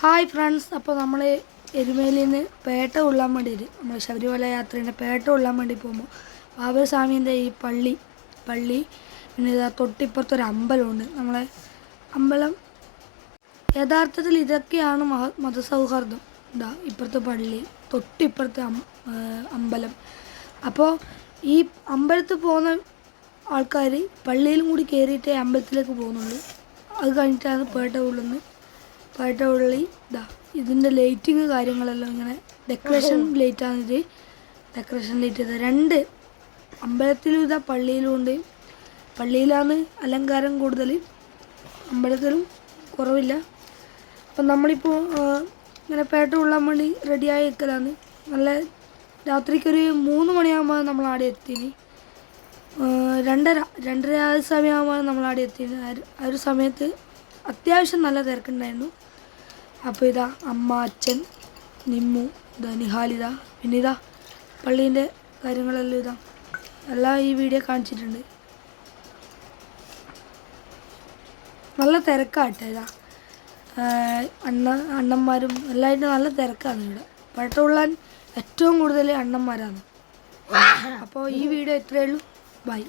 Hi friends, അപ്പോൾ നമ്മൾ എരുമേലിയിൽ നിന്ന് പേട്ട കൊള്ളാൻ വേണ്ടിയിട്ട് നമ്മൾ ശബരിമല യാത്രേൻ്റെ പേട്ട കൊള്ളാൻ വേണ്ടി പോകുമ്പോൾ ബാബുസ്വാമീൻ്റെ ഈ പള്ളി പിന്നെ ഇതാ തൊട്ടിപ്പുറത്തൊരു അമ്പലമുണ്ട്. നമ്മളെ അമ്പലം യഥാർത്ഥത്തിൽ ഇതൊക്കെയാണ് മതസൗഹാർദ്ദം. ഇതാ ഇപ്പുറത്തെ പള്ളി, തൊട്ടിപ്പുറത്തെ അമ്പലം. അപ്പോൾ ഈ അമ്പലത്തിൽ പോകുന്ന ആൾക്കാർ പള്ളിയിലും കൂടി കയറിയിട്ടേ അമ്പലത്തിലേക്ക് പോകുന്നുള്ളൂ. അത് കഴിഞ്ഞിട്ടാണ് പേട്ട കൊള്ളുന്നത്. പേട്ട കൊള്ളി ഇതാ ഇതിൻ്റെ ലൈറ്റിങ് കാര്യങ്ങളെല്ലാം ഇങ്ങനെ ഡെക്കറേഷൻ ലൈറ്റാണിത്. ഡെക്കറേഷൻ ലൈറ്റ് ഇത് രണ്ട് അമ്പലത്തിലും ഇതാ പള്ളിയിലും ഉണ്ട്. പള്ളിയിലാണ് അലങ്കാരം കൂടുതൽ, അമ്പലത്തിലും കുറവില്ല. അപ്പം നമ്മളിപ്പോൾ ഇങ്ങനെ പേട്ട കൊള്ളാൻ വേണ്ടി റെഡിയായി നിൽക്കലാണ്. നല്ല രാത്രിക്കൊരു 3 മണിയാകുമ്പോൾ നമ്മൾ ആടെ എത്തിന്. 2:30 സമയമാകുമ്പോൾ നമ്മൾ ആടെ എത്തിന്. ആ ഒരു സമയത്ത് അത്യാവശ്യം നല്ല തിരക്കുണ്ടായിരുന്നു. അപ്പോൾ ഇതാ അമ്മ, അച്ഛൻ, നിമ്മു, ഇതാ നിഹാലിത, പിന്നെ ഇതാ പള്ളീൻ്റെ കാര്യങ്ങളെല്ലാം ഇതാ എല്ലാം ഈ വീഡിയോ കാണിച്ചിട്ടുണ്ട്. നല്ല തിരക്കാട്ടെ. ഇതാ അണ്ണന്മാരും എല്ലായിട്ട് നല്ല തിരക്കാണ് ഇവിടെ. പേട്ട കൊള്ളാൻ ഏറ്റവും കൂടുതൽ അണ്ണന്മാരാണ്. അപ്പോൾ ഈ വീഡിയോ ഇത്രയേ ഉള്ളൂ. ബൈ.